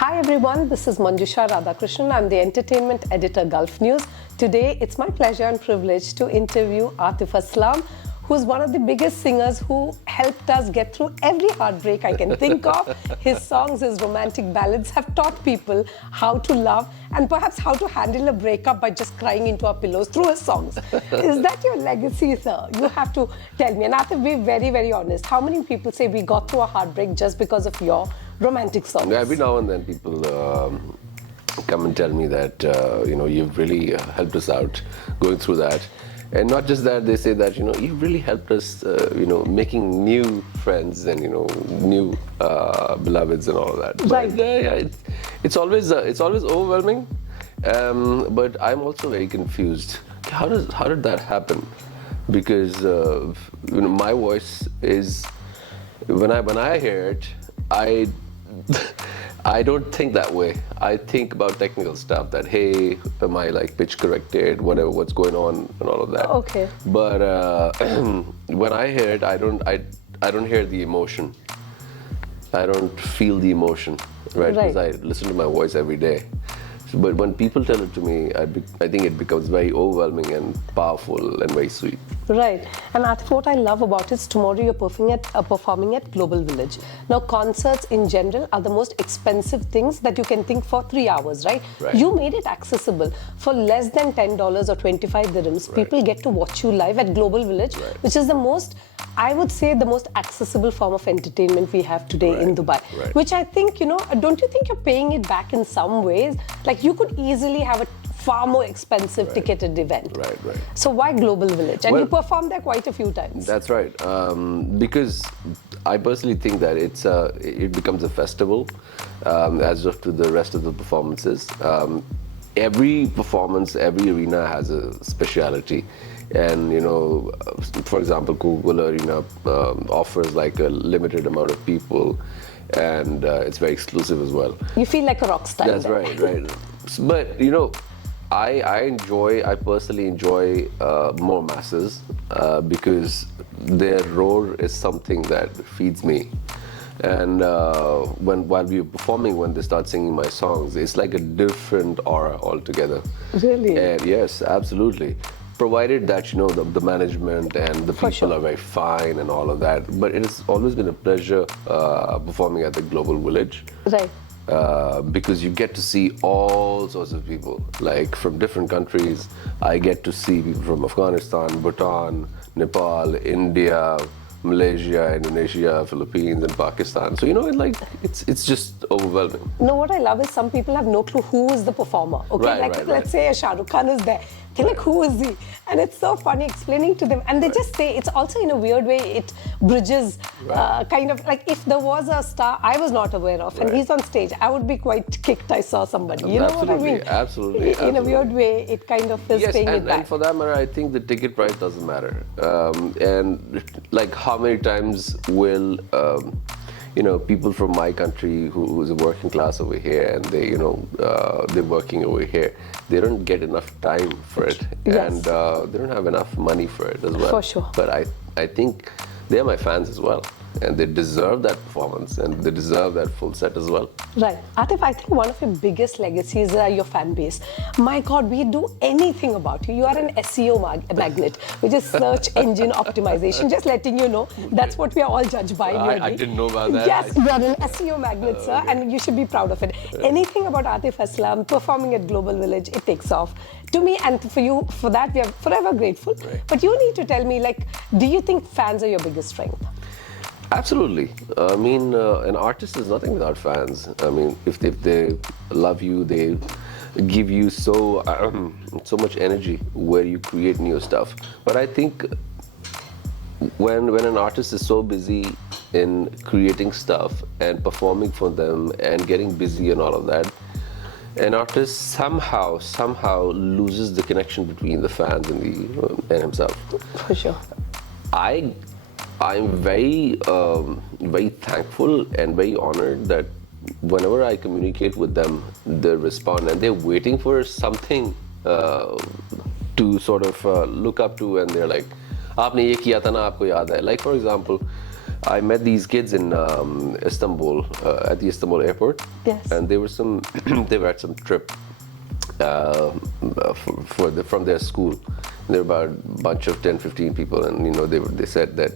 Hi everyone, this is Manjusha Radhakrishnan. I'm the entertainment editor, Gulf News. Today, it's my pleasure and privilege to interview Atif Aslam, who's one of the biggest singers who helped us get through every heartbreak I can think of. His songs, his romantic ballads have taught people how to love and perhaps how to handle a breakup by just crying into our pillows through his songs. Is that your legacy, sir? You have to tell me. And Atif, be very, very honest. How many people say we got through a heartbreak just because of your romantic songs? Yeah, every now and then people come and tell me that you've really helped us out going through that, and not just that, they say that you really helped us making new friends and new beloveds and all of that. Right. But, yeah, it's always overwhelming, but I'm also very confused. How did that happen? Because my voice is when I hear it, I don't think that way. I think about technical stuff that, hey, am I like pitch corrected, what's going on and all of that. Okay. But when I hear it, I don't hear the emotion. I don't feel the emotion, right? Because I listen to my voice every day. But when people tell it to me, I think it becomes very overwhelming and powerful and very sweet. Right. And Atif, what I love about it is tomorrow you're performing at Global Village. Now, concerts in general are the most expensive things that you can think for 3 hours, right? You made it accessible. For less than $10 or 25 dirhams, people get to watch you live at Global Village, which is the most, I would say, the most accessible form of entertainment we have today in Dubai. Which I think, don't you think you're paying it back in some ways? Like, you could easily have a far more expensive ticketed event. Right. So why Global Village? And you performed there quite a few times. That's right. Because I personally think that it becomes a festival as of to the rest of the performances. Every performance, every arena has a speciality. And for example, Google Arena offers like a limited amount of people, and it's very exclusive as well. You feel like a rock star. That's right. But I personally enjoy more masses because their roar is something that feeds me. And while we were performing, when they start singing my songs, it's like a different aura altogether. Really? And yes, absolutely. Provided that the management and the people are very fine and all of that. But it has always been a pleasure performing at the Global Village. Right. Because you get to see all sorts of people, like from different countries. I get to see people from Afghanistan, Bhutan, Nepal, India, Malaysia, Indonesia, Philippines, and Pakistan. So it's just overwhelming. No, what I love is some people have no clue who is the performer. Okay, let's say a Shah Rukh Khan is there. They're like, who is he? And it's so funny explaining to them. And they just say, it's also in a weird way, it bridges kind of like if there was a star I was not aware of and he's on stage, I would be quite kicked I saw somebody. You know what I mean? Absolutely. In a weird way, it kind of is paying it back. And for that matter, I think the ticket price doesn't matter. And like how many times will people from my country who's a working class over here and they're working over here, they don't get enough time for it, and they don't have enough money for it as well. For sure. But I think they're my fans as well, and they deserve that performance and they deserve that full set as well. Right. Atif, I think one of your biggest legacies are your fan base. My God, we do anything about you. You are an SEO magnet, which is search engine optimization. Just letting you know, that's what we are all judged by. I didn't know about that. Yes, you are an SEO magnet, sir, and you should be proud of it. Anything about Atif Aslam performing at Global Village, it takes off. To me and for you, for that, we are forever grateful. But you need to tell me, do you think fans are your biggest strength? Absolutely. I mean, an artist is nothing without fans. I mean, if they love you, they give you so much energy where you create new stuff. But I think when an artist is so busy in creating stuff and performing for them and getting busy and all of that, an artist somehow loses the connection between the fans and himself. For sure. I'm very thankful and very honored that whenever I communicate with them, they respond and they're waiting for something to sort of look up to, and they're like, "Aapne ye kiya tha na, aapko yaad hai?" Like for example, I met these kids in Istanbul, at the Istanbul airport. Yes. And they were they were at some trip from their school. There were about a bunch of 10, 15 people, and they said that,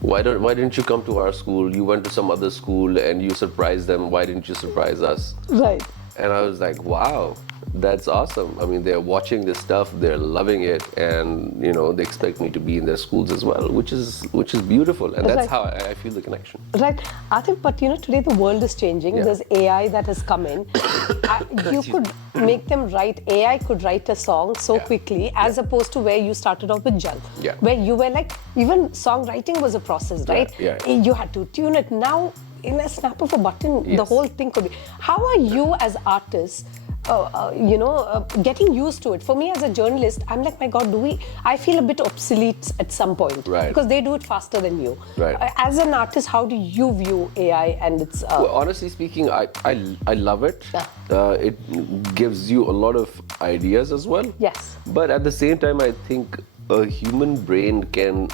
why didn't you come to our school? You went to some other school and you surprised them. Why didn't you surprise us? Right. And I was like, wow, that's awesome. I mean, they're watching this stuff, they're loving it, and they expect me to be in their schools as well, which is beautiful, and that's Right. how I feel the connection. Right. Atif, but today the world is changing. Yeah. There's AI that has come in. You could make them write, AI could write a song so Yeah. quickly, as opposed to where you started off with Jal. Yeah. Where you were like, even songwriting was a process, right? Yeah. You had to tune it. Now, in a snap of a button, the Yes. whole thing could be. How are you as artists, getting used to it? For me as a journalist, I'm like, my God, I feel a bit obsolete at some point. Right. Because they do it faster than you. Right. As an artist, how do you view AI and its... Well, honestly speaking, I love it. Yeah. It gives you a lot of ideas as well. Yes. But at the same time, I think a human brain can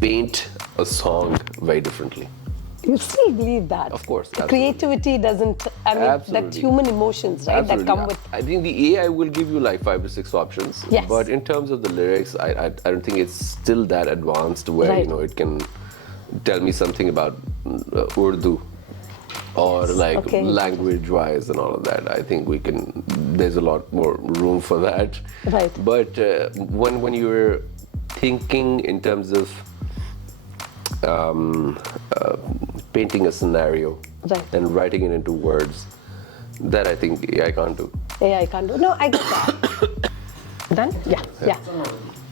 paint a song very differently. You still believe that? Of course, The absolutely. creativity doesn't... I mean, that's Absolutely. human emotions, right? Absolutely. That come with... I think the AI will give you like 5 to 6 options. Yes. But in terms of the lyrics, I don't think it's still that advanced where Right. it can tell me something about Urdu or like Okay. language-wise and all of that. I think there's a lot more room for that. Right. But when you're thinking in terms of painting a scenario Right. and writing it into words, that I think AI can't do. AI can't do. No, I get that. Done? Yeah.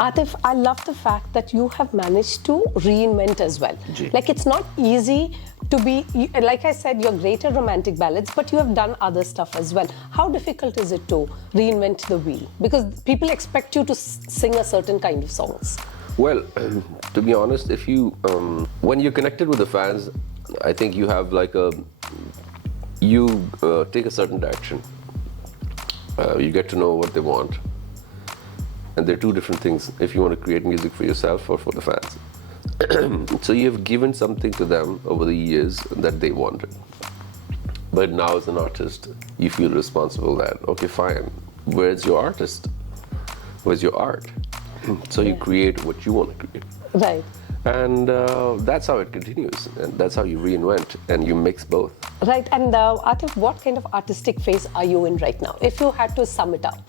Atif, I love the fact that you have managed to reinvent as well. Ji. Like, it's not easy to be, like I said, you're great at romantic ballads, but you have done other stuff as well. How difficult is it to reinvent the wheel? Because people expect you to sing a certain kind of songs. Well, to be honest, if you when you're connected with the fans, I think you have like you take a certain direction. You get to know what they want, and they're two different things. If you want to create music for yourself or for the fans, so you have given something to them over the years that they wanted. But now, as an artist, you feel responsible that, okay, fine, where's your artist? Where's your art? So you create what you want to create. Right. And that's how it continues. And that's how you reinvent and you mix both. Right. And Atif, what kind of artistic phase are you in right now? If you had to sum it up,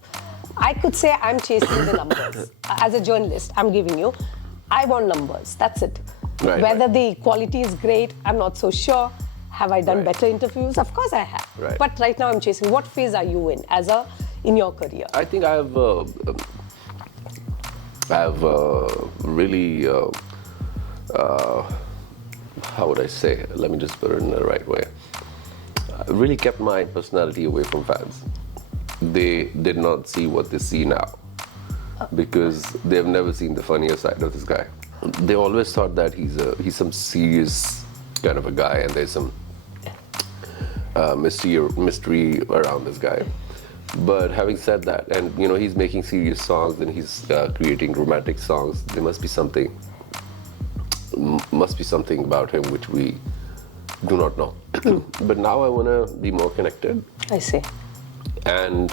I could say I'm chasing the numbers. As a journalist, I'm giving you, I want numbers. That's it. Right, Whether right. the quality is great, I'm not so sure. Have I done Right. better interviews? Of course I have. Right. But right now I'm chasing. What phase are you in in your career? I think I have really, how would I say? Let me just put it in the right way. I really kept my personality away from fans. They did not see what they see now because they've never seen the funnier side of this guy. They always thought that he's some serious kind of a guy, and there's some mystery around this guy. But having said that, and he's making serious songs and he's creating romantic songs, there must be something about him which we do not know. But now I want to be more connected. I see. And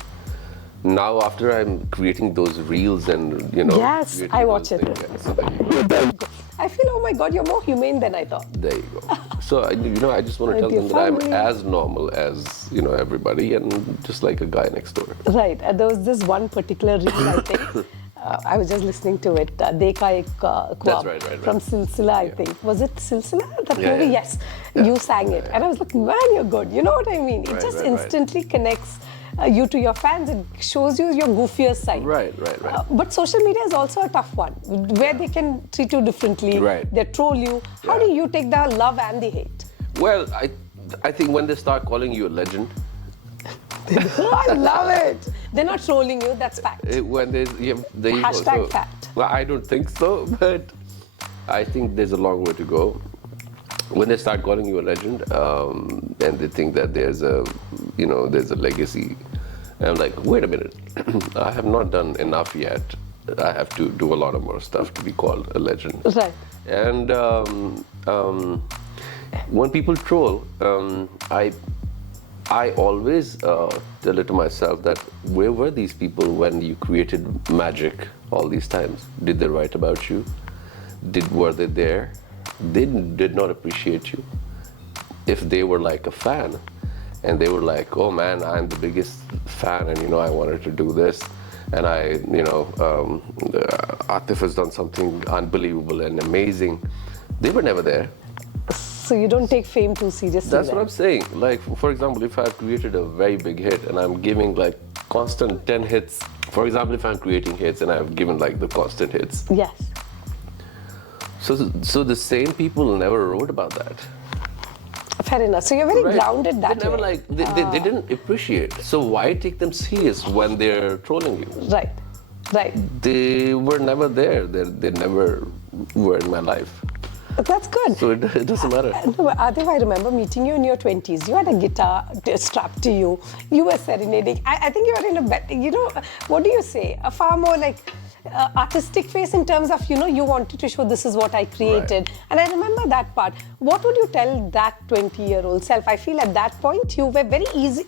now after I'm creating those reels and Yes, creating I those watch it. things, so I feel, oh my God, you're more humane than I thought. there you go. So I just want to tell With your them that I'm family. as normal as everybody, and just like a guy next door. Right. There was this one particular reel, I think. I was just listening to it. Dekha Ek Kwab That's right. from Silsila, I Yeah. think. Was it Silsila? That Yeah, movie? yeah. Yes. You sang it. And I was like, man, you're good. You know what I mean? It Right, just right, right. instantly connects you to your fans. It shows you your goofier side. Right. But social media is also a tough one, where they can treat you differently. Right. They troll you. How Yeah. do you take the love and the hate? Well, I think when they start calling you a legend, I love it. They're not trolling you. That's fact. when they Hashtag fact. Well, I don't think so, but I think there's a long way to go. When they start calling you a legend, and they think that there's a legacy, and I'm like, wait a minute, I have not done enough yet. I have to do a lot of more stuff to be called a legend. Right. And when people troll, I always tell it to myself that where were these people when you created magic all these times? Did they write about you? Were they there? They did not appreciate you. If they were like a fan, and they were like, oh man, I'm the biggest fan, and I wanted to do this, and Atif has done something unbelievable and amazing. They were never there. So you don't take fame too seriously. That's what I'm saying. Like, for example, if I've created a very big hit and I'm giving like constant 10 hits, for example, if I'm creating hits and I've given like the constant hits. Yes. So the same people never wrote about that. Fair enough. So you're very Right. grounded that They never way. they didn't appreciate. So why take them serious when they're trolling you? Right. Right. They were never there. They never were in my life. But that's good. So it doesn't matter. No, but Atif, I remember meeting you in your 20s. You had a guitar strapped to you. You were serenading. I think you were in a what do you say? A far more like artistic face in terms of, you wanted to show this is what I created. Right. And I remember that part. What would you tell that 20-year-old self? I feel at that point you were very easy.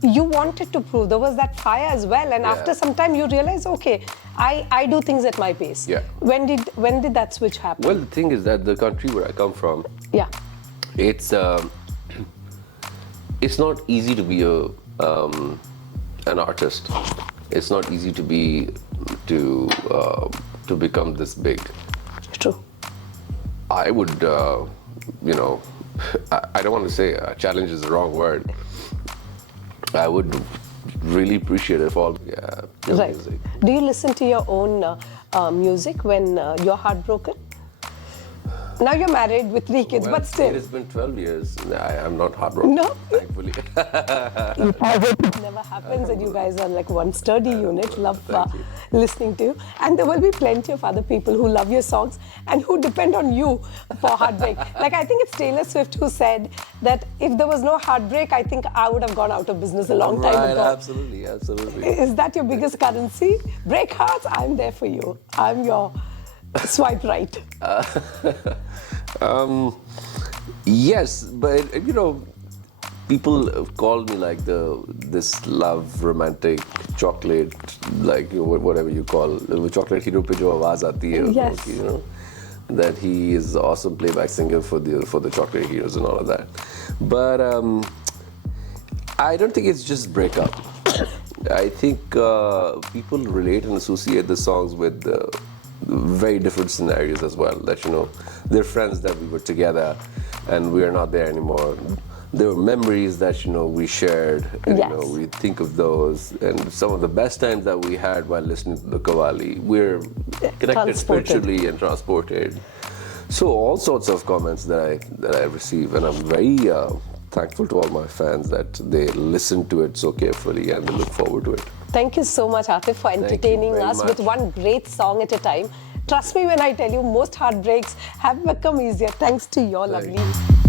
You wanted to prove. There was that fire as well. And Yeah. after some time you realize, okay, I do things at my pace. Yeah. When did that switch happen? Well, the thing is that the country where I come from, Yeah. it's not easy to be an artist. It's not easy to become this big. True. I would, I don't want to say challenge is the wrong word. I would really appreciate it if all your Right. music. Do you listen to your own music when you're heartbroken? Now you're married with 3 kids, Well, but still. it has been 12 years. I'm not heartbroken. No? Thankfully. It never happens, and you guys are like one sturdy unit. Love Thank you. listening to you. And there will be plenty of other people who love your songs and who depend on you for heartbreak. Like, I think it's Taylor Swift who said that if there was no heartbreak, I think I would have gone out of business a long time Right, ago. absolutely, absolutely. Is that your biggest currency? Break hearts, I'm there for you. I'm your swipe right. Yes, but people call me like this love romantic chocolate, like whatever you call chocolate hero pe jo awaaz aati hai, Yes. that he is awesome playback singer for the chocolate heroes and all of that. But I don't think it's just breakup. I think people relate and associate the songs with very different scenarios as well. That they're friends that we were together, and we are not there anymore. There were memories that we shared, and Yes. we think of those, and some of the best times that we had while listening to the Qawwali. We're connected Transported. spiritually and transported. So all sorts of comments that I receive, and I'm very thankful to all my fans that they listen to it so carefully and they look forward to it. Thank you so much, Atif, for you entertaining very us with much. one great song at a time. Trust me when I tell you, most heartbreaks have become easier thanks to your Thank lovely